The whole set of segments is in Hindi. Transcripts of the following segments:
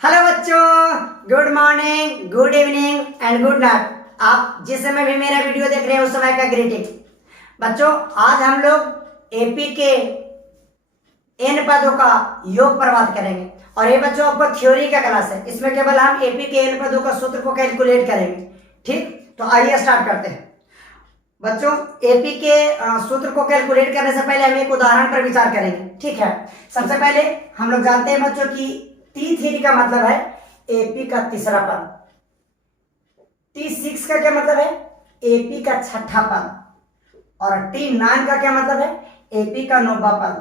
हेलो बच्चों, good morning, good evening and good night. आप जिस समय भी मेरा वीडियो देख रहे हैं उस समय का ग्रीटिंग। बच्चों, आज हम लोग एपी के एन पदों का योग पर बात करेंगे और ये बच्चों आपको थ्योरी का क्लास है। इसमें केवल हम एपी के एन पदों का सूत्र को कैलकुलेट करेंगे। ठीक, तो आइए स्टार्ट करते हैं। बच्चों, एपी के सूत्र को कैलकुलेट करने से पहले हम एक उदाहरण पर विचार करेंगे। ठीक है, सबसे पहले हम लोग जानते हैं बच्चों की T3 का मतलब है एपी का तीसरा पद, T6 का क्या मतलब है एपी का छठा पद और T9 का क्या मतलब है एपी का 9वां पद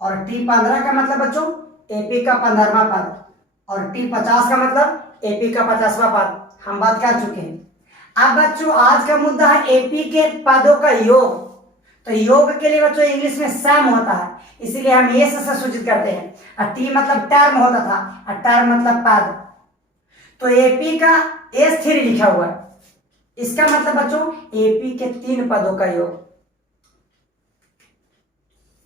और T15 का मतलब बच्चों एपी का 15वां पद और T50 का मतलब एपी का 50वां पद। हम बात कर चुके हैं। अब बच्चों आज का मुद्दा है एपी के पदों का योग। तो योग के लिए बच्चों इंग्लिश में सम होता है, इसीलिए हम ये से सूचित करते हैं। टी मतलब टर्म होता था और टर्म मतलब पद। तो एपी का S3 लिखा हुआ है, इसका मतलब बच्चों एपी के 3 पदों का योग।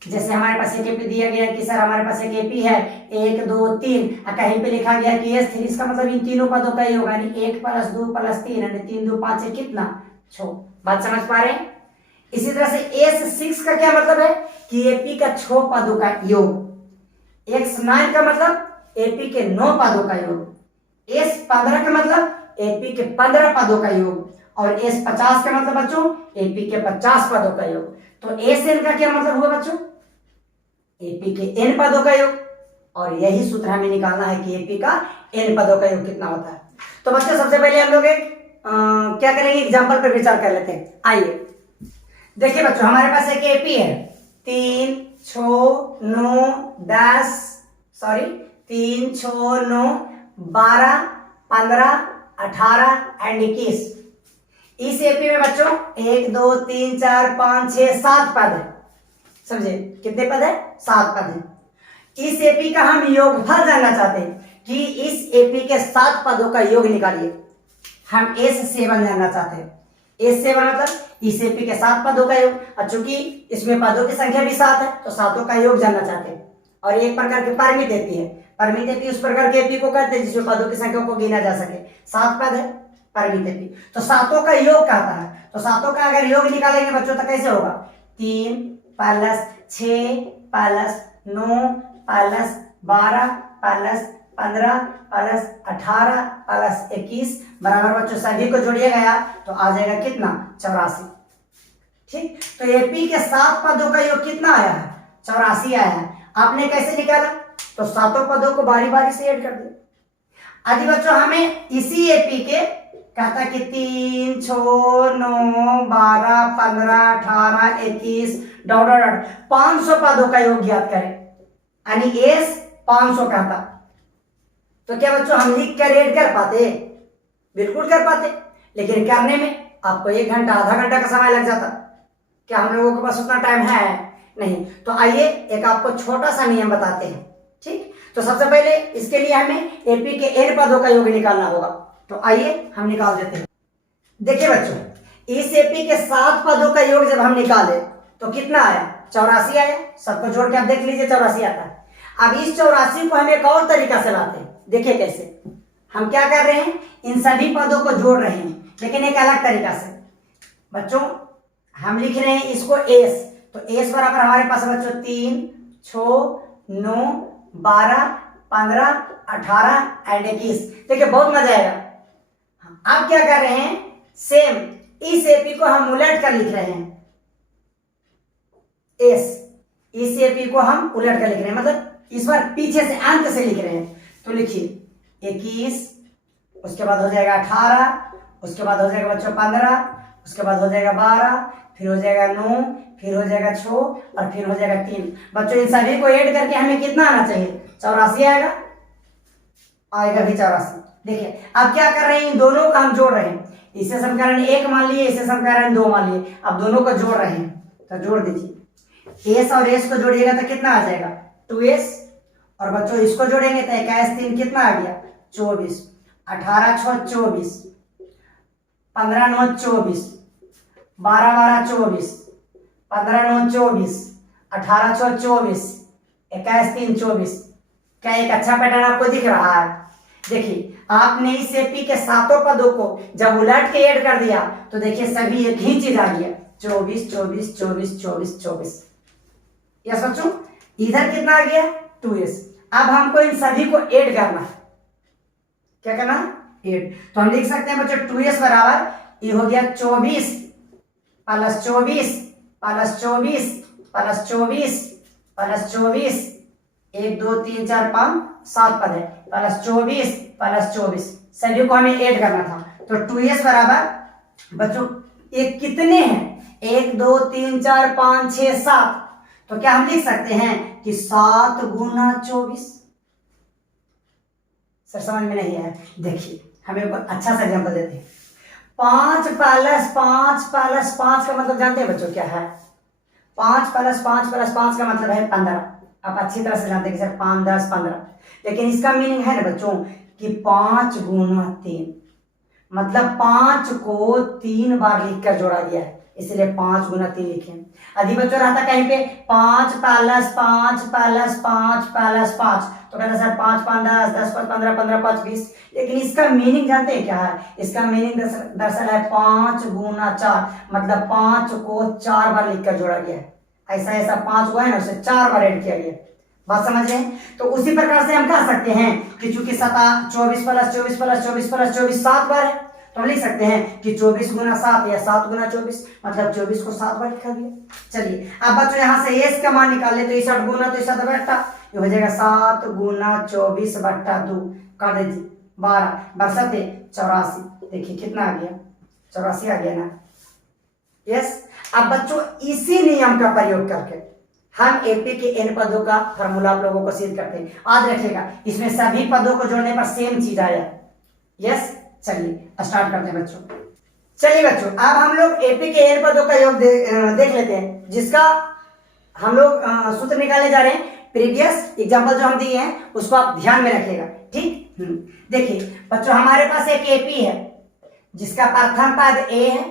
जैसे हमारे पास एक एपी दिया गया कि सर हमारे पास एक एपी है 1 2 3 और कहीं पे लिखा गया कि S3, इसका मतलब इन तीनों पदों का योग यानी 1 + 2 + 3 यानी 3 2 5 है कितना 6। बात समझ पा रहे हैं? इसी तरह से S6 का क्या मतलब है कि एपी का 6 पदों का योग। X9 का मतलब एपी के 9 पदों का योग। S15 का मतलब एपी के 15 पदों का योग और S50 का मतलब बच्चों एपी के 50 पदों का योग। तो SN का क्या मतलब हुआ बच्चों एपी के n पदों का योग। और यही सूत्र हमें निकालना है कि एपी का n पदों का योग कितना होता है। तो बच्चों सबसे पहले हम लोग एक क्या करेंगे एग्जांपल पर विचार कर लेते हैं। आइए देखिए बच्चों, हमारे पास एक एपी है 3 6 9 10 सॉरी 3 6 9 12 15 18 एंड 21। इस एपी में बच्चों 1 2 3 4 5 6 7 पद है। समझे कितने पद है 7 पद है। इस एपी का हम योगफल जानना चाहते हैं कि इस एपी के 7 पदों का योग निकालिए। हम S7 जानना चाहते हैं। S7 मतलब इस एपी के 7 पदों का योग, और चूंकि इसमें पदों की संख्या भी 7 है तो सातों का योग जानना चाहते हैं। और एक प्रकार की परिमित एपी है। परिमित एपी उस प्रकार के एपी को कहते हैं जिसमें पदों की संख्या को गिना जा सके। 7 पद है परिमित एपी, तो सातों का योग कहता है। तो सातों का अगर योग निकालेंगे बच्चों तो कैसे होगा 3 + 6 + 9 + 12 + 15 + 18 + 21 बराबर बच्चों सभी को जोड़िएगा तो आ जाएगा कितना 84। ठीक, तो एपी के 7 पदों का योग कितना आया है 84 आया है। आपने कैसे निकाला तो सातों पदों को बारी बारी से ऐड कर दिया। आदि बच्चों हमें इसी एपी के कहता कि 3 6 9 12 15 18 21 डॉट डॉट डॉट 500 पदों का योग ज्ञात करें, यानी S 500 कहता। तो क्या बच्चों हम लिख कर ऐड कर पाते? बिल्कुल कर पाते, लेकिन करने में आपको 1 घंटा आधा घंटा का समय लग जाता। क्या हम लोगों के पास उतना टाइम है? नहीं। तो आइए एक आपको छोटा सा नियम बताते हैं। ठीक, तो सबसे पहले इसके लिए हमें एपी के n पदों का योग निकालना होगा। तो आइए हम निकाल देते हैं। देखिए बच्चों, इस एपी के 7 पदों का योग जब हम निकाले तो कितना आया 84 आया। सबको जोड़ के आप देख लीजिए 84 आता है। अब इस 84 को हम एक और तरीका से लाते हैं। देखिए कैसे हम क्या कर रहे हैं, इन सभी पदों को जोड़ रहे हैं लेकिन एक अलग तरीका से। बच्चों हम लिख रहे हैं इसको S, तो S बराबर हमारे पास बच्चों 3 6 9 12 15 18 एंड 21। देखिए बहुत मजा आएगा। अब क्या कर रहे हैं सेम इस एपी को हम उलट कर लिख रहे हैं। S इस एपी को हम उलट कर लिख रहे हैं, मतलब इस बार पीछे से अंत से लिख रहे हैं। तो लिखिए 21, उसके बाद हो जाएगा 18, उसके बाद हो जाएगा बच्चों 15, उसके बाद हो जाएगा 12, फिर हो जाएगा 9, फिर हो जाएगा 6 और फिर हो जाएगा 3। बच्चों इन सभी को ऐड करके हमें कितना आना चाहिए 84 आएगा। आएगा भी 84। देखिए अब क्या कर रहे हैं, इन दोनों का हम जोड़ रहे हैं। इसे समीकरण 1 मान लिए, इसे समीकरण 2 मान लिए। अब दोनों को जोड़ रहे हैं तो जोड़ दीजिए। S और S को जोड़िएगा तो कितना आ जाएगा 2S, और बच्चों इसको जोड़ेंगे तो 21 3 कितना आ गया 24, 18 6 24, 15 9 24, 12 12 24, 15 9 24, 18 6 24, 21 3 24। क्या एक अच्छा पैटर्न आपको दिख रहा है? देखिए आपने इस एपी के सातों पदों को जब उलट के ऐड कर दिया तो देखिए सभी एक ही चीज आ गया, 24 24 24 24 24। यस बच्चों, इधर कितना आ गया 2s। अब हमको इन सभी को ऐड करना है, क्या करना है ऐड। तो हम लिख सकते हैं बच्चों 2s बराबर ये हो गया 24 प्लस 24 प्लस 24 प्लस 24 प्लस 24, 1 2 3 4 5 7 पद है, प्लस 24 प्लस 24, सभी को हमें ऐड करना था। तो 2s बराबर बच्चों ये कितने हैं, 1 2 3 4 5 6 7। तो क्या हम लिख सकते हैं कि 7 गुना 24। सर समझ में नहीं आया, देखिए हमें अच्छा सा एग्जाम्पल देते हैं। 5 प्लस 5 प्लस 5 का मतलब जानते हैं बच्चों क्या है, 5 प्लस 5 प्लस 5 का मतलब है 15। आप अच्छी तरह से जानते हैं कि सर 5 10 15, लेकिन इसका मीनिंग है ना बच्चों कि 5 गुना 3, मतलब 5 को 3 बार लिखकर जोड़ा गया है, इसलिए 5 गुना 3 लिखे। यदि बच्चों रहता कहीं पे 5 प्लस 5 प्लस 5 प्लस 5 तो कहता सर 5 5 10 10 5 15 15 5 20, लेकिन इसका मीनिंग जानते हैं क्या है, इसका मीनिंग दरअसल है 5 गुना 4, मतलब 5 को 4 बार लिखकर जोड़ा गया है। ऐसा ऐसा 5 को है ना उसे 4 बार ऐड किया गया, बात समझ रहे हैं। तो उसी प्रकार से हम कह सकते हैं कि चूंकि 24 प्लस 24 प्लस 24 प्लस 24 7 बार है, तो हम लिख सकते हैं कि 24 गुना 7 या 7 गुना 24, मतलब 24 को 7 बार लिखा गया। चलिए अब बच्चों यहाँ से एस का मान निकाल ले, तो 61 गुना तो 61 बट्टा, ये हो जाएगा 7 गुना 24 बट्टा 2, काट दीजिए 12 बरसते 84। देखिए कितना आ गया 84 आ गया ना। यस, अब बच्चों इसी नियम का प्रयोग करके हम एपी के एन पदों का फार्मूला आप लोगों को सिद्ध करते हैं। याद रखिएगा इसमें सभी पदों को जोड़ने पर सेम चीज आया। यस, चलिए स्टार्ट करते हैं बच्चों। चलिए बच्चों अब हम लोग एपी के एन पदों का योग देख लेते हैं, जिसका हम लोग सूत्र निकालने जा रहे हैं। प्रीवियस एग्जांपल जो हम दिए हैं उसको आप ध्यान में रखिएगा, ठीक। देखिए बच्चों हमारे पास एक एपी है जिसका प्रथम पद ए है,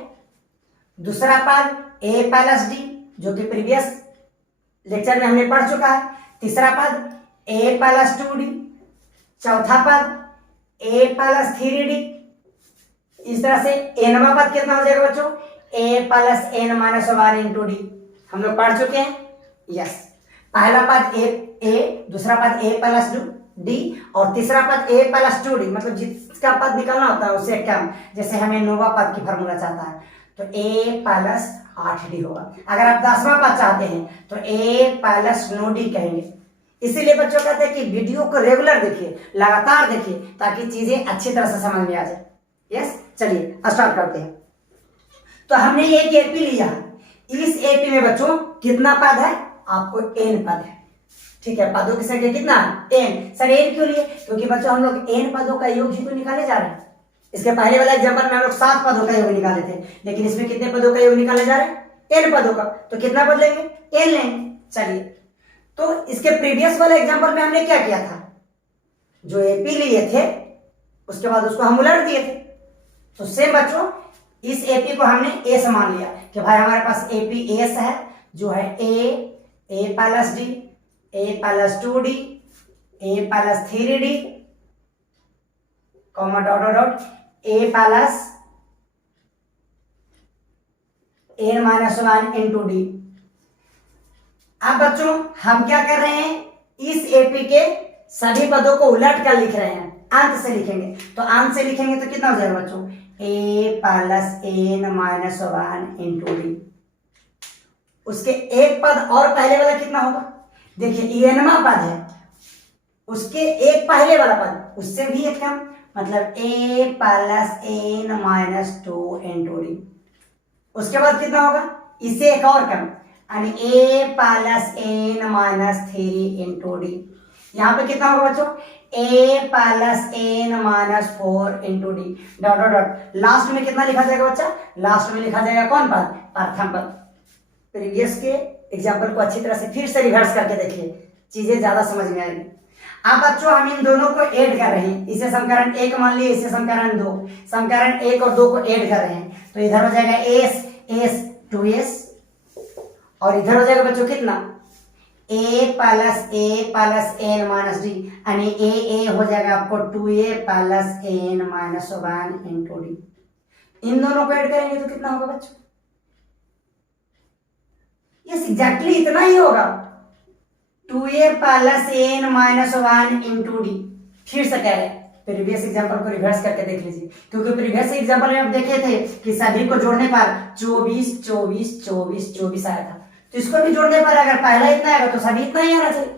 दूसरा पद ए प्लस डी जो कि प्रीवियस लेक्चर में हमने पढ़ चुका है, तीसरा पद ए प्लस 2d, चौथा पद ए प्लस 3d। इस तरह से एनवा पद कितना हो जाएगा बच्चों, a plus n minus 1 into d, हम लोग पढ़ चुके हैं। यस, पहला पद ए, दूसरा पद ए प्लस डी और तीसरा पद ए प्लस 2d, मतलब जिसका पद निकालना होता है उससे कम, जैसे हमें नोवा पद की फार्मूला चाहता है तो ए प्लस 8d होगा। अगर आप 10वां पद चाहते हैं तो ए प्लस 9d कहेंगे। इसीलिए बच्चों कहते हैं कि वीडियो को रेगुलर देखिए, लगातार देखिए, ताकि चीजें अच्छी तरह से समझ में आ जाए। यस, चलिए स्टार्ट करते हैं। तो हमने एक एपी लिया, इस एपी में बच्चों कितना पद है, आपको एन पद है, ठीक है। पदों की संख्या कितना एन। सर एन क्यों लिए, क्योंकि बच्चों हम लोग एन पदों का योग ही तो निकाले जा रहे हैं। इसके पहले वाला एग्जांपल में हम लोग 7 पदों का योग निकाले थे, लेकिन इसमें कितने पदों का योग निकाले जा रहे हैं, एन पदों का। तो कितना पद लेंगे, एन लेंगे। चलिए, तो इसके प्रीवियस वाले एग्जांपल में हमने क्या किया था, जो एपी लिए थे उसके बाद उसको हम उलट दिए थे। तो सेम बच्चों इस एपी को हमने एस मान लिया कि भाई हमारे पास एपी एस है, जो है a plus d, a plus 2d, a plus 3d, comma dot dot dot, a plus n minus 1 into d. अब बच्चों हम क्या कर रहे हैं, इस एपी के सभी पदों को उलट कर लिख रहे हैं, अंत से लिखेंगे। तो अंत से लिखेंगे तो कितना हो जाएगा बच्चों, a plus n minus 1 into d. उसके एक पद और पहले वाला कितना होगा, देखिए एनवा पद है, उसके एक पहले वाला पद उससे भी एक कम, मतलब a plus n minus 2 into d. उसके बाद कितना होगा, इससे एक और कम, यानी a plus n minus 3 into d. यहाँ पे कितना होगा बच्चों, a plus n minus 4 into d, dot dot dot. Last में कितना लिखा जाएगा बच्चा, लास्ट में लिखा जाएगा कौन पद, प्रथम पद। प्रीवियस के एग्जाम्पल को अच्छी तरह से फिर से रिवर्स करके देखिए, चीजें ज्यादा समझ में आएगी। अब बच्चों हम इन दोनों को ऐड कर रहे हैं, इसे समीकरण 1 मान लिए, इसे समीकरण 2, समीकरण 1 और 2 को ऐड कर रहे हैं। तो इधर हो जाएगा एस 2s और इधर हो जाएगा बच्चों कितना, a plus n minus d, यानी a हो जाएगा आपको 2a plus n minus 1 into d. इन दोनों को ऐड करेंगे तो कितना होगा बच्चों? यस एग्जैक्टली इतना ही होगा, 2a plus n minus 1 into D. फिर से कह रहे हैं, प्रीवियस एग्जांपल को रिवर्स करके देख लीजिए, क्योंकि प्रीवियस एग्जांपल में आप देखे थे कि सभी को जोड़ने पर 24 24 24 24 आया था, तो इसको भी जोड़ने पर अगर पहला इतना आएगा तो सभी इतना ही आना चाहिए।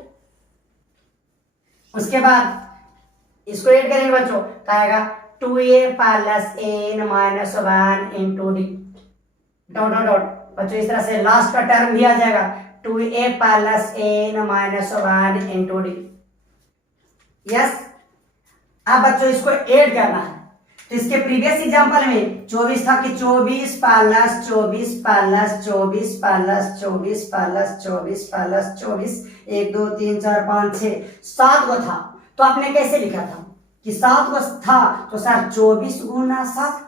उसके बाद इसको ऐड करेंगे बच्चों, क्या आएगा? 2a plus n minus 1 into d, dot dot dot. बच्चों इस तरह से लास्ट का टर्म भी आ जाएगा, 2a plus n minus 1 into d. Yes, अब बच्चों इसको ऐड करना है, तो इसके प्रीवियस एग्जांपल में 24 था कि 24 plus 24 plus 24 plus 24 plus 24 plus 24, 1 2 3 4 5 6 7 को था, तो आपने कैसे लिखा था कि 7 को था तो सर 24 गुना 7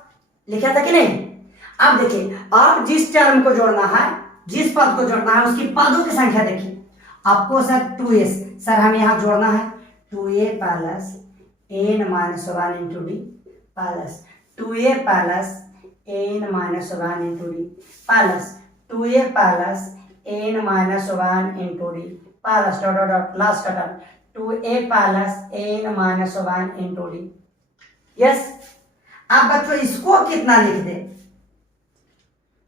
लिखा था कि नहीं? अब देखिए, आप जिस टर्म को जोड़ना है, जिस पद को जोड़ना है, उसकी पदों की संख्या देखिए। आपको सर 2s, सर हमें यहाँ जोड़ना है 2a plus n minus 1 into d plus 2a plus n minus 1 into d plus 2a plus n minus 1 into d plus dot dot dot last का term 2a plus n minus 1 into d. Yes, आप बच्चों इसको कितना लिख दे?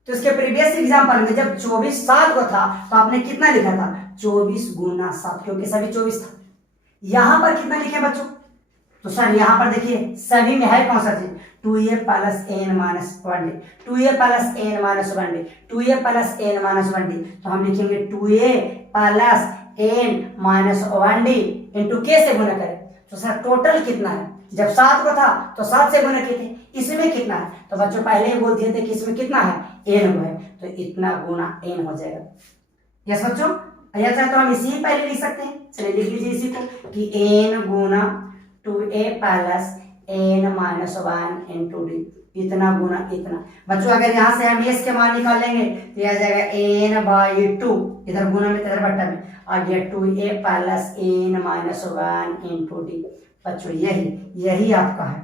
तो इसके प्रीवियस एग्जांपल में जब 24 7 को था तो आपने कितना लिखा था? 24 गुना 7, क्योंकि सभी 24 था। यहां पर कितना लिखे बच्चों? तो सर यहां पर देखिए सभी में है कौन सा चीज? 2a plus n minus 1 D, 2a plus n minus 1 D, 2a plus n minus 1 D. तो हम लिखेंगे 2a plus n minus 1 D into k से गुना करें, तो सर टोटल कितना है? जब 7 को था तो 7 से गुना किए थे, इसमें कितना है? तो बच्चों पहले ही बोल दिए थे कि इसमें कितना है? n है, तो इतना गुना n हो जाएगा। यस बच्चों, या चाहे तो हम इसी पहले लिख सकते हैं, चलिए लिख लीजिए इसी को कि n गुना 2a plus n minus 1 into D, इतना गुना इतना। बच्चों अगर यहाँ से हम s के मान निकाल लेंगे तो यह आ जाएगा n बाई 2, इधर गुना में इधर बट्टा में आ गया 2a plus n minus 1 into D. बच्चों यही आपका है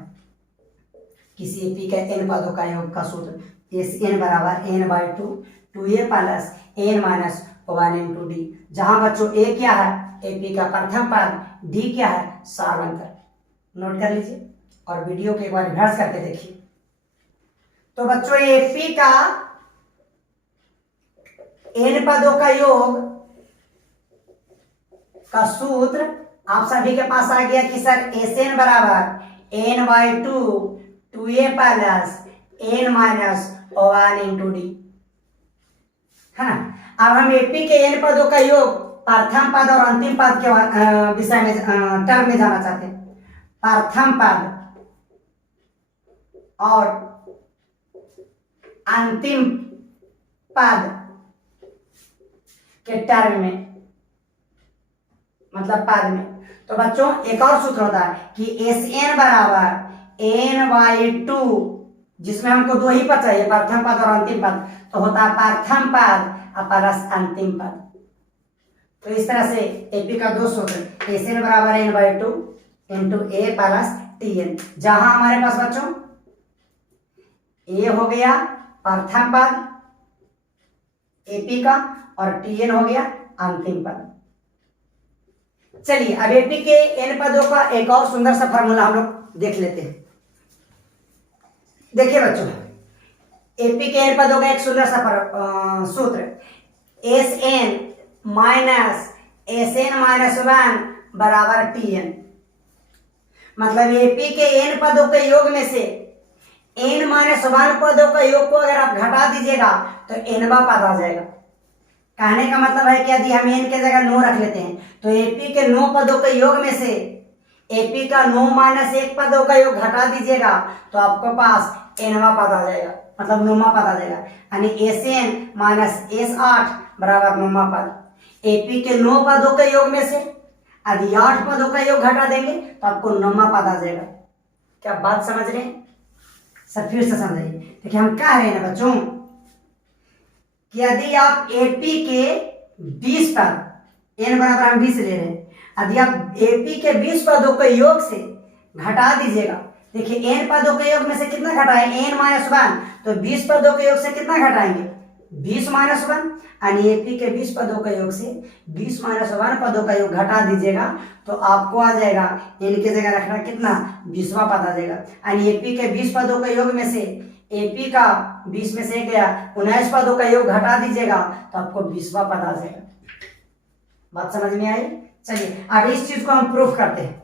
किसी p के n पदों का योग का सूत्र, इस n बराबर n by 2 2a plus n minus 1 into D, जहां बच्चों a क्या है? AP का प्रथम पद, d क्या है? सारवंतर। नोट कर लीजिए और वीडियो को एक बार रिवर्स करके देखिए। तो बच्चों AP का n पदों का योग का सूत्र आप सभी के पास आ गया कि सर Sn बराबर n by 2 2a plus n minus 1 into D है ना। अब हम AP के n पदों का योग प्रथम पद और अंतिम पद के विषय में टर्म में जाना चाहते हैं। प्रथम पद और अंतिम पद के टर्म में, मतलब पद में, तो बच्चों एक और सूत्र होता है कि Sn बराबर n बाई 2, जिसमें हमको दो ही पद चाहिए, प्रथम पद और अंतिम पद, तो होता है प्रथम पद प्लस अंतिम पद। तो इस तरह से AP का दो सूत्र, Sn बराबर n by 2 into a plus Tn, जहां हमारे पास बच्चों a हो गया प्रथम पद AP का और Tn हो गया अंतिम पद। चलिए अब AP के n पदों का एक और सुंदर सा फार्मूला हम लोग देख लेते हैं। देखिए बच्चों, AP के n पदों का एक सुंदर सा सूत्र, Sn माइनस Sn माइनस 1 बराबर Tn। मतलब AP के n पदों के योग में से n माइनस 1 पदों का योग को अगर आप घटा दीजिएगा तो nवा पद आ जाएगा। कहने का मतलब है कि यदि हम n के जगह 9 रख लेते हैं तो AP के 9 पदों के योग में से AP का 9 माइनस 1 पदों का योग घटा दीजिएगा तो आपको पास nवा पद आ जाएगा, मतलब 9वां पद आ जाएगा, यानी Sn माइनस S8 बराबर 9वां पद। AP के 9 पदों के योग में से यदि 8 पदों का योग घटा देंगे तो आपको 9वां पद आ जाएगा। क्या बात समझ रहे हैं? सर फिर से समझाइए। देखिए हम कह रहे हैं बच्चों कि यदि आप AP के 20 पद n बराबर हम 20 ले रहे हैं। यदि आप AP के 20 पदों के योग से घटा दीजिएगा, देखिए n पदों के योग में से कितना घटाए, n माइनस 1, तो 20 पदों के योग से कितना घटाएंगे, 20 माइनस 1, यानी AP के 20 पदों का योग से 20 माइनस 1 पदों का योग घटा दीजिएगा तो आपको आ जाएगा, n की जगह रखना कितना, 20वां पद आ जाएगा। यानी AP के 20 पदों का योग में से AP का 20 में से गया 19 पदों का योग घटा दीजिएगा तो आपको 20वां पद आ जाएगा। बात समझ में आई? चलिए अब इस चीज को हम प्रूफ करते हैं।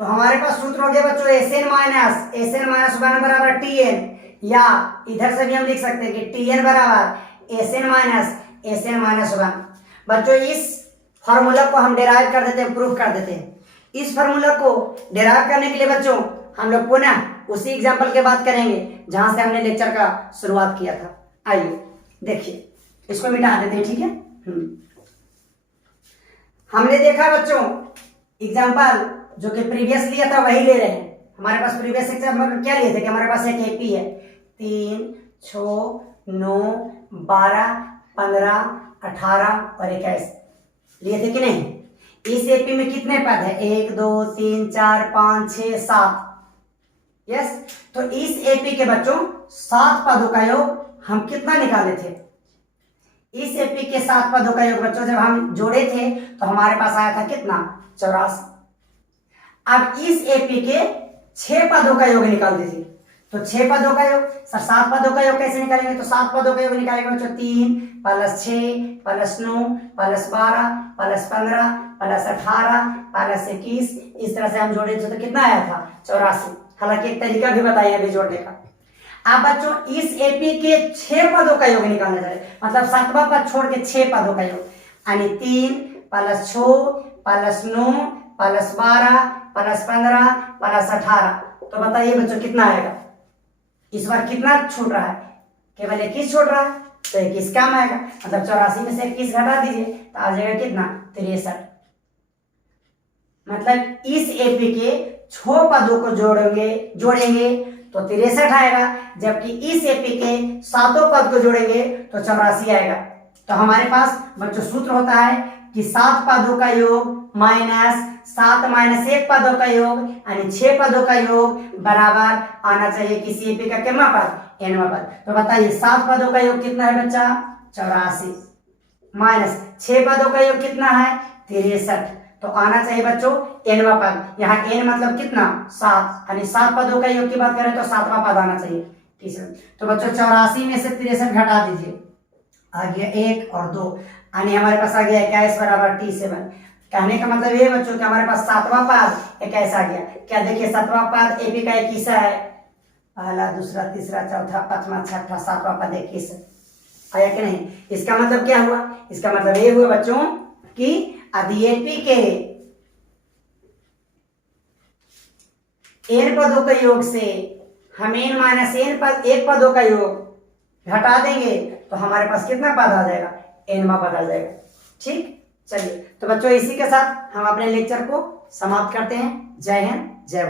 तो हमारे पास सूत्र हो गया बच्चों SN माइनस 1 बराबर TN, या इधर से भी हम लिख सकते हैं कि TN बराबर SN माइनस 1। बच्चों इस फॉर्मूला को हम डेराइव कर देते हैं, प्रूफ कर देते हैं। इस फॉर्मूला को डेराइव करने के लिए बच्चों हम लोग पुनः उसी एग्जांपल के बात करेंगे जहां से हमने लेक्चर का शुरुआत किया था। आइए देखिए, इसको मिटा देते हैं, ठीक है। हमने देखा बच्चों एग्जांपल जो कि प्रीवियस लिया था वही ले रहे हैं। हमारे पास प्रीवियस एग्जांपल क्या लिए थे कि हमारे पास एक AP है, 3, 6, 9, 12, 15, 18 और 21 लिए थे कि नहीं। इस AP में कितने पद है, 1 2 3 4 5 6 7, यस। तो इस AP के बच्चों 7 पदों का योग हम कितना निकाले थे, इस AP के 7 पदों का योग बच्चों जब हम जोड़े थे तो हमारे पास आया था कितना, 84। अब इस AP के 6 पदों का योग निकाल दीजिए। तो 6 पदों का योग, सर 7 पदों का योग कैसे निकालेंगे, तो 7 पदों का योग निकालेंगे बच्चों 3 plus 6 plus 9 plus 12 plus 15 plus 18 plus 21, इस तरह से हम जोड़े थे तो कितना आया था, 84। हालांकि एक तरीका भी बताइए अभी जोड़ने का। अब बच्चों इस AP के 6 पदों का योग निकालना चाहिए, मतलब 7वां पद छोड़ के 6 पदों का योग, यानी 3 plus 6 plus 9 plus 12 plus 15 plus 18, तो बताइए बच्चों कितना आएगा। इस बार कितना छूट रहा है, केवल 21 छूट रहा है, तो 21 कम आएगा, मतलब 84 में से 21 घटा दीजिए तो आ जाएगा कितना, 63। मतलब इस AP के 6 पदों को जोड़ेंगे तो 63 आएगा, जबकि इस AP के 7 पद को जोड़ेंगे तो 84 आएगा। तो हमारे पास बच्चों सूत्र होता है कि 7 पदों का योग माइनस 7 माइनस 1 पदों का योग, यानी 6 पदों का योग बराबर आना चाहिए किसी AP का कितना पद, nवां पद। तो बताइए 7 पदों का योग कितना है बच्चा, 84, माइनस 6 पदों का योग कितना है, 63, तो आना चाहिए बच्चों nवां पद। यहाँ n मतलब कितना, 7, यानी 7 पदों का योग की बात करें तो 7वां पद आना चाहिए, ठीक है। तो बच्चों 84 में से 63 घटा दीजिए, आ गया 1 और 2, यानी हमारे पास आ गया 21 बराबर T7। कहने का मतलब ये बच्चों कि हमारे पास 7वां पद 21 आ गया। क्या देखिए 7वां पद AP का 21 है, पहला दूसरा तीसरा चौथा पांचवा छठा 7वां पद 21 आया कि नहीं। इसका मतलब क्या हुआ, इसका मतलब ये हुआ बच्चों कि यदि AP के n पदों के योग से हम n माइनस एक पदों का योग घटा देंगे तो हमारे पास कितना पद आ जाएगा, nवां पद आ जाएगा, ठीक। चलिए तो बच्चों इसी के साथ हम अपने लेक्चर को समाप्त करते हैं। जय हिंद।